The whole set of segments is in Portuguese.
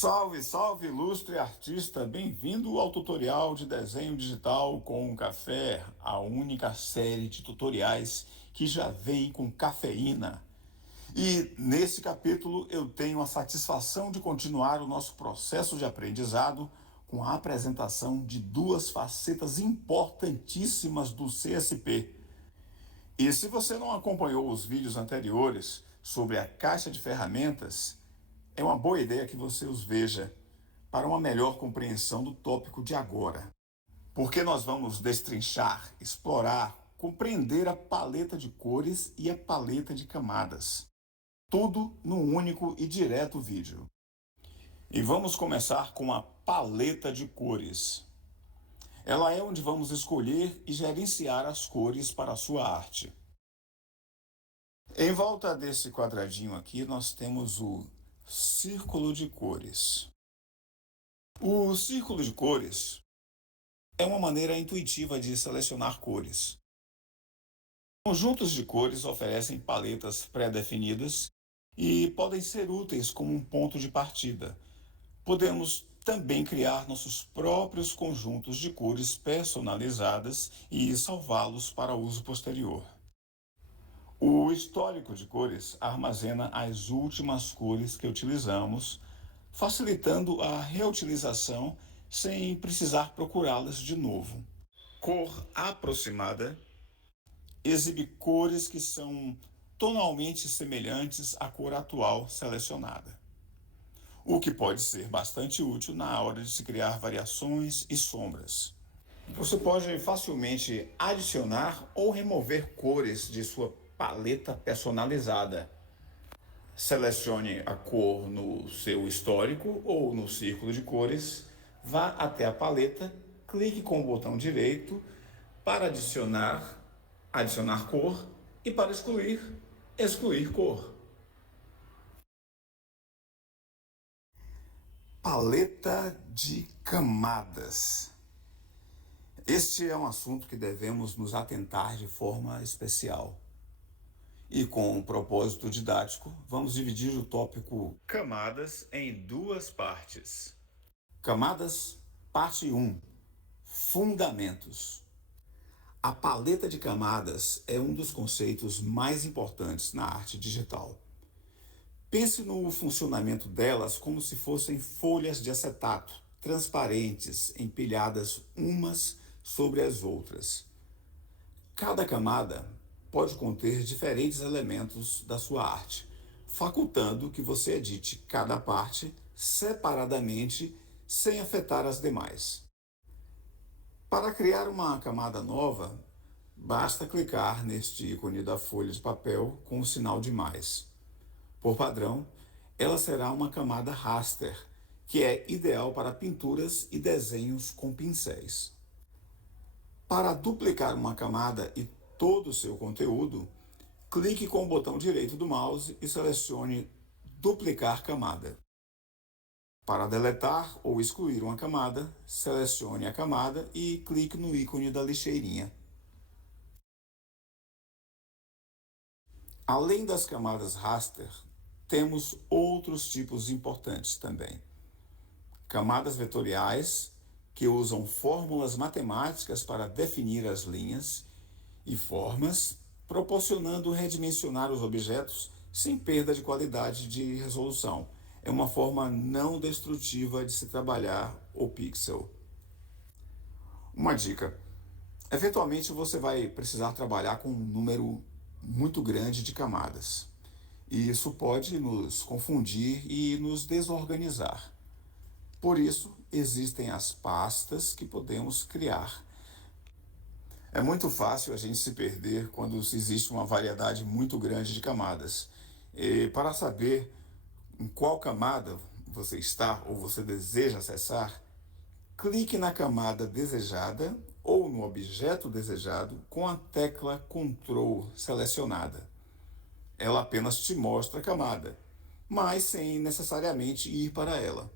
Salve, salve, ilustre artista! Bem-vindo ao tutorial de desenho digital com café, a única série de tutoriais que já vem com cafeína. E nesse capítulo eu tenho a satisfação de continuar o nosso processo de aprendizado com a apresentação de duas facetas importantíssimas do CSP. E se você não acompanhou os vídeos anteriores sobre a caixa de ferramentas, é uma boa ideia que você os veja para uma melhor compreensão do tópico de agora. Porque nós vamos destrinchar, explorar, compreender a paleta de cores e a paleta de camadas. Tudo num único e direto vídeo. E vamos começar com a paleta de cores. Ela é onde vamos escolher e gerenciar as cores para a sua arte. Em volta desse quadradinho aqui, nós temos o círculo de cores. O círculo de cores é uma maneira intuitiva de selecionar cores. Conjuntos de cores oferecem paletas pré-definidas e podem ser úteis como um ponto de partida. Podemos também criar nossos próprios conjuntos de cores personalizadas e salvá-los para uso posterior. O histórico de cores armazena as últimas cores que utilizamos, facilitando a reutilização sem precisar procurá-las de novo. Cor aproximada exibe cores que são tonalmente semelhantes à cor atual selecionada, o que pode ser bastante útil na hora de se criar variações e sombras. Você pode facilmente adicionar ou remover cores de sua paleta personalizada. Selecione a cor no seu histórico ou no círculo de cores, vá até a paleta, clique com o botão direito para adicionar cor e para excluir cor. Paleta de camadas. Este é um assunto que devemos nos atentar de forma especial. E com um propósito didático, vamos dividir o tópico camadas em duas partes. Camadas, parte 1. Fundamentos. A paleta de camadas é um dos conceitos mais importantes na arte digital. Pense no funcionamento delas como se fossem folhas de acetato, transparentes, empilhadas umas sobre as outras. Cada camada pode conter diferentes elementos da sua arte, facultando que você edite cada parte separadamente sem afetar as demais. Para criar uma camada nova, basta clicar neste ícone da folha de papel com o sinal de mais. Por padrão, ela será uma camada raster, que é ideal para pinturas e desenhos com pincéis. Para duplicar uma camada e todo o seu conteúdo, clique com o botão direito do mouse e selecione Duplicar camada. Para deletar ou excluir uma camada, selecione a camada e clique no ícone da lixeirinha. Além das camadas raster, temos outros tipos importantes também. Camadas vetoriais, que usam fórmulas matemáticas para definir as linhas e formas, proporcionando redimensionar os objetos sem perda de qualidade de resolução. É uma forma não destrutiva de se trabalhar o pixel. Uma dica: eventualmente você vai precisar trabalhar com um número muito grande de camadas. E isso pode nos confundir e nos desorganizar. Por isso, existem as pastas que podemos criar. É muito fácil a gente se perder quando existe uma variedade muito grande de camadas. E para saber em qual camada você está ou você deseja acessar, clique na camada desejada ou no objeto desejado com a tecla Ctrl selecionada. Ela apenas te mostra a camada, mas sem necessariamente ir para ela.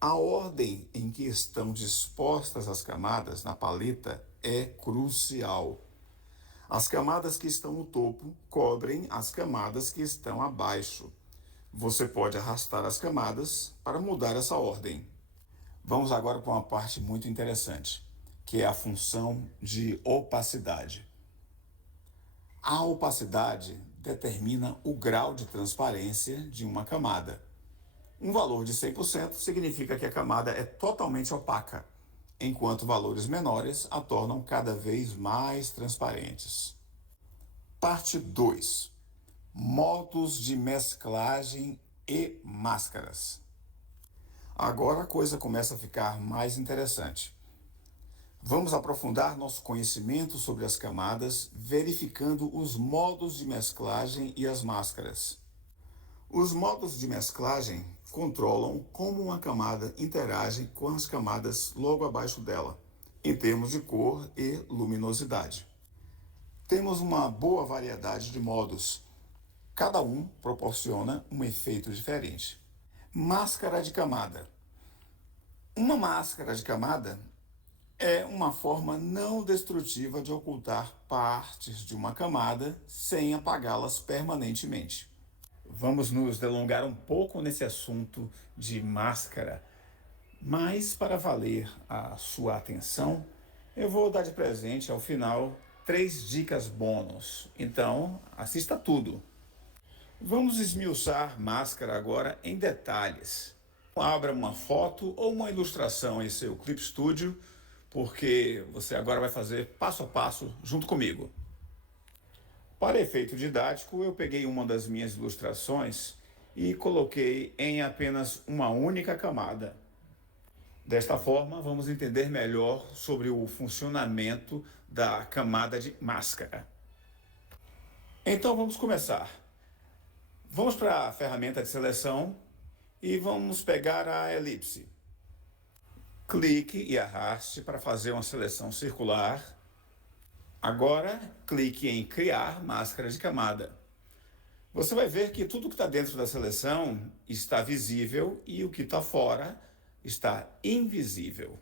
A ordem em que estão dispostas as camadas na paleta é crucial. As camadas que estão no topo cobrem as camadas que estão abaixo. Você pode arrastar as camadas para mudar essa ordem. Vamos agora para uma parte muito interessante, que é a função de opacidade. A opacidade determina o grau de transparência de uma camada. Um valor de 100% significa que a camada é totalmente opaca, enquanto valores menores a tornam cada vez mais transparentes. Parte 2. Modos de mesclagem e máscaras. Agora a coisa começa a ficar mais interessante. Vamos aprofundar nosso conhecimento sobre as camadas, verificando os modos de mesclagem e as máscaras. Os modos de mesclagem controlam como uma camada interage com as camadas logo abaixo dela, em termos de cor e luminosidade. Temos uma boa variedade de modos. Cada um proporciona um efeito diferente. Máscara de camada. Uma máscara de camada é uma forma não destrutiva de ocultar partes de uma camada sem apagá-las permanentemente. Vamos nos delongar um pouco nesse assunto de máscara, mas para valer a sua atenção, eu vou dar de presente ao final 3 dicas bônus. Então, assista tudo. Vamos esmiuçar máscara agora em detalhes. Abra uma foto ou uma ilustração em seu Clip Studio, porque você agora vai fazer passo a passo junto comigo. Para efeito didático, eu peguei uma das minhas ilustrações e coloquei em apenas uma única camada. Desta forma, vamos entender melhor sobre o funcionamento da camada de máscara. Então vamos começar. Vamos para a ferramenta de seleção e vamos pegar a elipse. Clique e arraste para fazer uma seleção circular. Agora, clique em Criar máscara de camada. Você vai ver que tudo que está dentro da seleção está visível e o que está fora está invisível.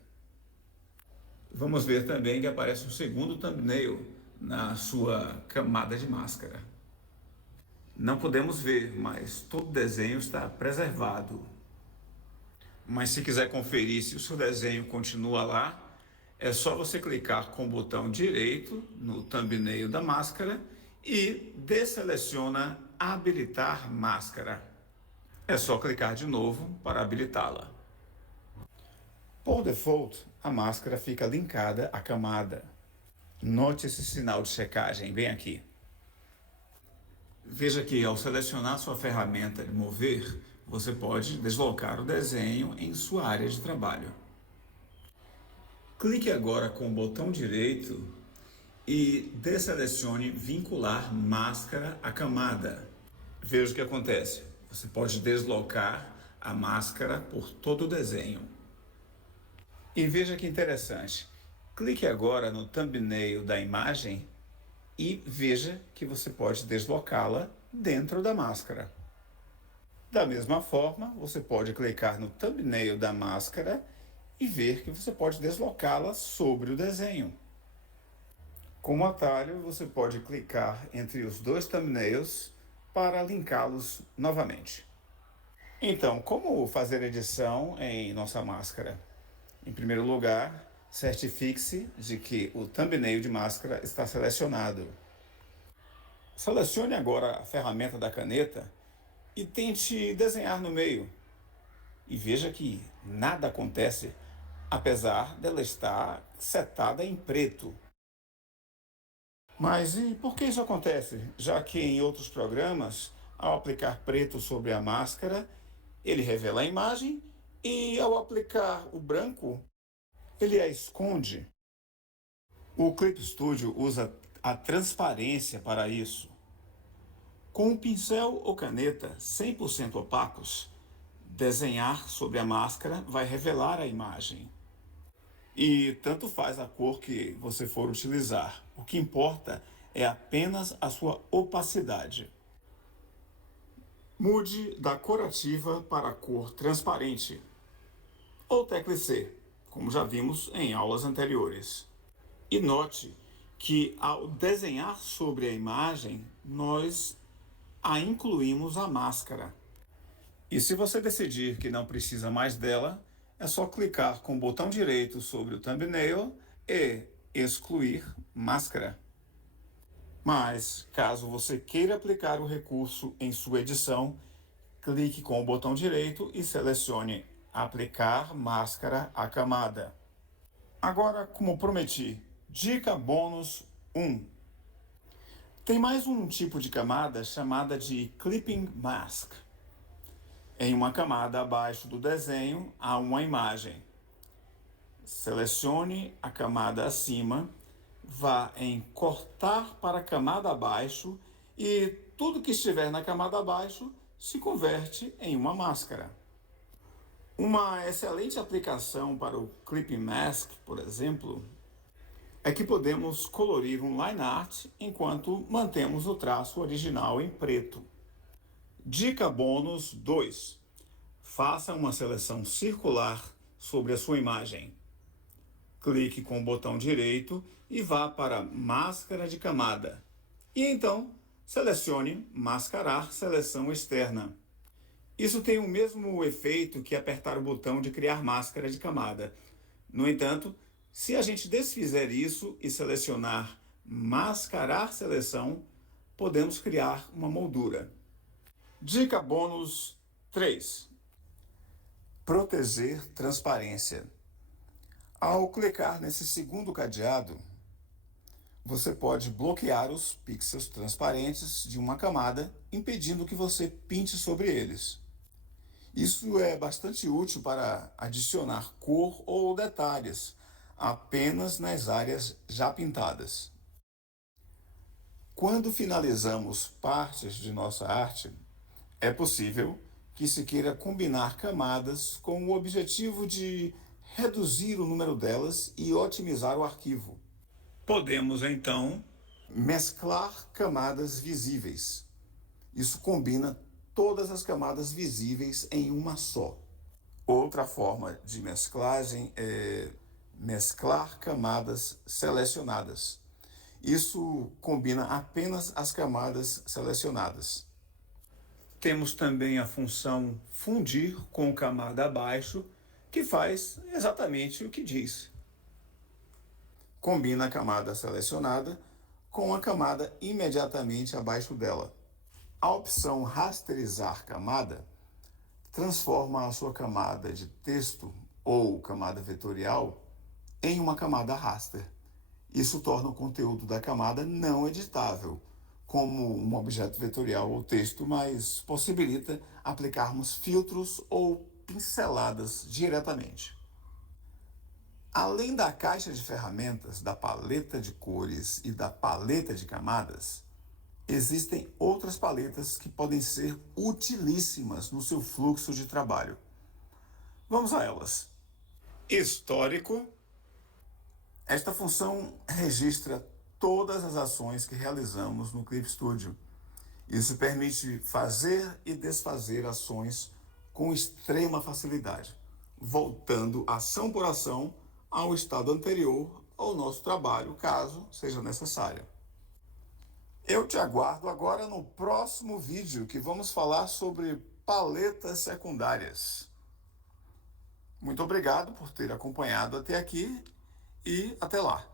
Vamos ver também que aparece um segundo thumbnail na sua camada de máscara. Não podemos ver, mas todo o desenho está preservado. Mas se quiser conferir se o seu desenho continua lá, é só você clicar com o botão direito no thumbnail da máscara e deseleciona Habilitar Máscara. É só clicar de novo para habilitá-la. Por default, a máscara fica linkada à camada. Note esse sinal de checagem bem aqui. Veja que ao selecionar sua ferramenta de mover, você pode deslocar o desenho em sua área de trabalho. Clique agora com o botão direito e deselecione Vincular Máscara à camada. Veja o que acontece. Você pode deslocar a máscara por todo o desenho. E veja que interessante. Clique agora no thumbnail da imagem e veja que você pode deslocá-la dentro da máscara. Da mesma forma, você pode clicar no thumbnail da máscara e ver que você pode deslocá-la sobre o desenho. Com o atalho, você pode clicar entre os dois thumbnails para linká-los novamente. Então, como fazer edição em nossa máscara? Em primeiro lugar, certifique-se de que o thumbnail de máscara está selecionado. Selecione agora a ferramenta da caneta e tente desenhar no meio. E veja que nada acontece, apesar dela estar setada em preto. Mas e por que isso acontece? Já que em outros programas, ao aplicar preto sobre a máscara, ele revela a imagem e ao aplicar o branco, ele a esconde. O Clip Studio usa a transparência para isso. Com um pincel ou caneta 100% opacos, desenhar sobre a máscara vai revelar a imagem. E tanto faz a cor que você for utilizar. O que importa é apenas a sua opacidade. Mude da cor ativa para a cor transparente, ou tecle C, como já vimos em aulas anteriores. E note que ao desenhar sobre a imagem, nós a incluímos a máscara. E se você decidir que não precisa mais dela, é só clicar com o botão direito sobre o thumbnail e excluir máscara. Mas, caso você queira aplicar o recurso em sua edição, clique com o botão direito e selecione Aplicar máscara à camada. Agora, como prometi, dica bônus 1. Tem mais um tipo de camada chamada de Clipping Mask. Em uma camada abaixo do desenho há uma imagem. Selecione a camada acima, vá em Cortar para a camada abaixo e tudo que estiver na camada abaixo se converte em uma máscara. Uma excelente aplicação para o Clipping Mask, por exemplo, é que podemos colorir um line art enquanto mantemos o traço original em preto. Dica bônus 2. Faça uma seleção circular sobre a sua imagem. Clique com o botão direito e vá para Máscara de camada. E então, selecione Mascarar seleção externa. Isso tem o mesmo efeito que apertar o botão de criar máscara de camada. No entanto, se a gente desfizer isso e selecionar Mascarar seleção, podemos criar uma moldura. Dica bônus 3. Proteger transparência. Ao clicar nesse segundo cadeado, você pode bloquear os pixels transparentes de uma camada, impedindo que você pinte sobre eles. Isso é bastante útil para adicionar cor ou detalhes apenas nas áreas já pintadas. Quando finalizamos partes de nossa arte, é possível que se queira combinar camadas com o objetivo de reduzir o número delas e otimizar o arquivo. Podemos, então, mesclar camadas visíveis. Isso combina todas as camadas visíveis em uma só. Outra forma de mesclagem é mesclar camadas selecionadas. Isso combina apenas as camadas selecionadas. Temos também a função fundir com camada abaixo, que faz exatamente o que diz. Combina a camada selecionada com a camada imediatamente abaixo dela. A opção Rasterizar camada transforma a sua camada de texto ou camada vetorial em uma camada raster. Isso torna o conteúdo da camada não editável, como um objeto vetorial ou texto, mas possibilita aplicarmos filtros ou pinceladas diretamente. Além da caixa de ferramentas, da paleta de cores e da paleta de camadas, existem outras paletas que podem ser utilíssimas no seu fluxo de trabalho. Vamos a elas. Histórico. Esta função registra todas as ações que realizamos no Clip Studio. Isso permite fazer e desfazer ações com extrema facilidade, voltando ação por ação ao estado anterior ao nosso trabalho, caso seja necessário. Eu te aguardo agora no próximo vídeo, que vamos falar sobre paletas secundárias. Muito obrigado por ter acompanhado até aqui e até lá.